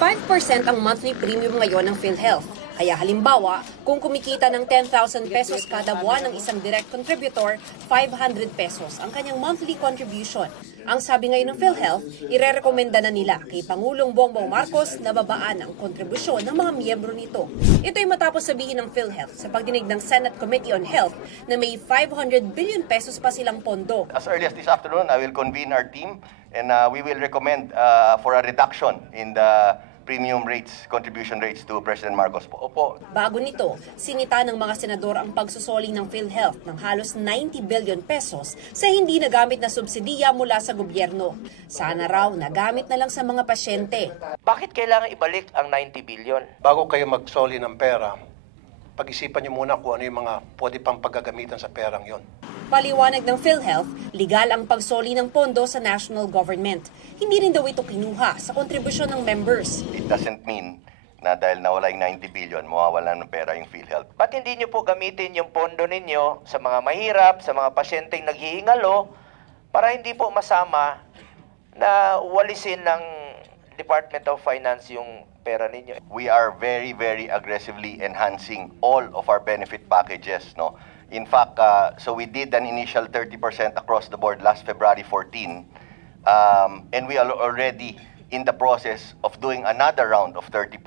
5% ang monthly premium ngayon ng PhilHealth. Kaya halimbawa, kung kumikita ng 10,000 pesos kada buwan ng isang direct contributor, 500 pesos ang kanyang monthly contribution. Ang sabi ngayon ng PhilHealth, irerekomenda na nila kay Pangulong Bongbong Marcos na babaan ang kontribusyon ng mga miyembro nito. Ito ay matapos sabihin ng PhilHealth sa pagdinig ng Senate Committee on Health na may 500 billion pesos pa silang pondo. As early as this afternoon, I will convene our team and we will recommend for a reduction in the premium rates, contribution rates to President Marcos po. Opo. Bago nito, sinita ng mga senador ang pagsusoli ng PhilHealth ng halos 90 billion pesos sa hindi nagamit na subsidiya mula sa gobyerno. Sana raw nagamit na lang sa mga pasyente. Bakit kailangan ibalik ang 90 billion? Bago kayo magsoli ng pera, pag-isipan niyo muna kung ano yung mga pwede pang paggagamitan sa perang yon. Paliwanag ng PhilHealth, legal ang pagsoli ng pondo sa national government. Hindi rin daw ito kinuha sa kontribusyon ng members. It doesn't mean na dahil nawala yung 90 billion, mawawala ng pera yung PhilHealth. Ba't hindi niyo po gamitin yung pondo ninyo sa mga mahirap, sa mga pasyenteng naghihingalo, para hindi po masama na walisin ng Department of Finance yung pera ninyo? We are very, very aggressively enhancing all of our benefit packages, no? In fact, so we did an initial 30% across the board last February 14, and we are already in the process of doing another round of 30%,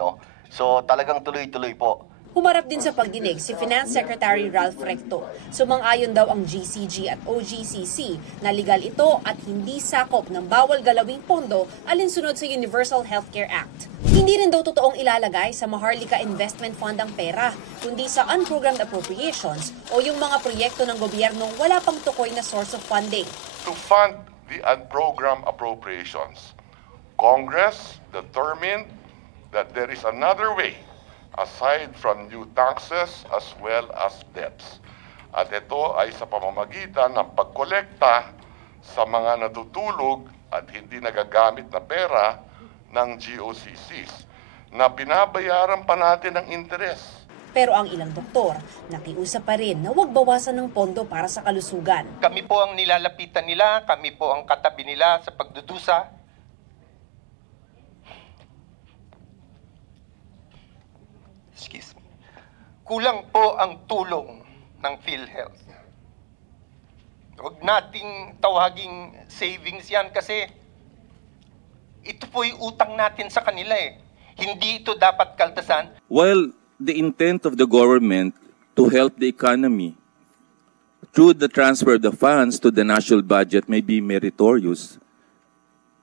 no? So talagang tuloy-tuloy po. Humarap din sa pagdinig si Finance Secretary Ralph Recto. Sumang-ayon daw ang GCG at OGCC na legal ito at hindi sakop ng bawal galawing pondo alinsunod sa Universal Healthcare Act. Hindi rin daw totoong ilalagay sa Maharlika Investment Fund ang pera, kundi sa unprogrammed appropriations o yung mga proyekto ng gobyernong wala pang tukoy na source of funding. To fund the unprogrammed appropriations, Congress determined that there is another way aside from new taxes as well as debts. At ito ay sa pamamagitan ng pagkolekta sa mga natutulog at hindi nagagamit na pera ng GOCCs na binabayaran pa natin ng interes. Pero ang ilang doktor, nakiusap pa rin na huwag bawasan ng pondo para sa kalusugan. Kami po ang nilalapitan nila, kami po ang katabi nila sa pagdudusa. Excuse me. Kulang po ang tulong ng PhilHealth. Huwag nating tawaging savings yan kasi ito po'y utang natin sa kanila eh. Hindi ito dapat kaltasan. While the intent of the government to help the economy through the transfer of the funds to the national budget may be meritorious,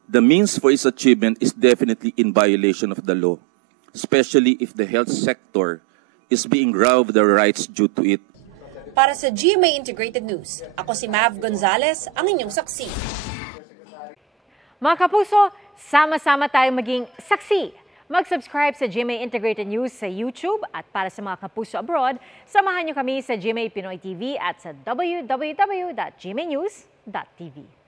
the means for its achievement is definitely in violation of the law, especially if the health sector is being robbed of the rights due to it. Para sa GMA Integrated News, ako si Mav Gonzalez, ang inyong saksi. Mga kapuso, sama-sama tayong maging saksi. Mag-subscribe sa GMA Integrated News sa YouTube at para sa mga kapuso abroad, samahan niyo kami sa GMA Pinoy TV at sa www.gmanews.tv.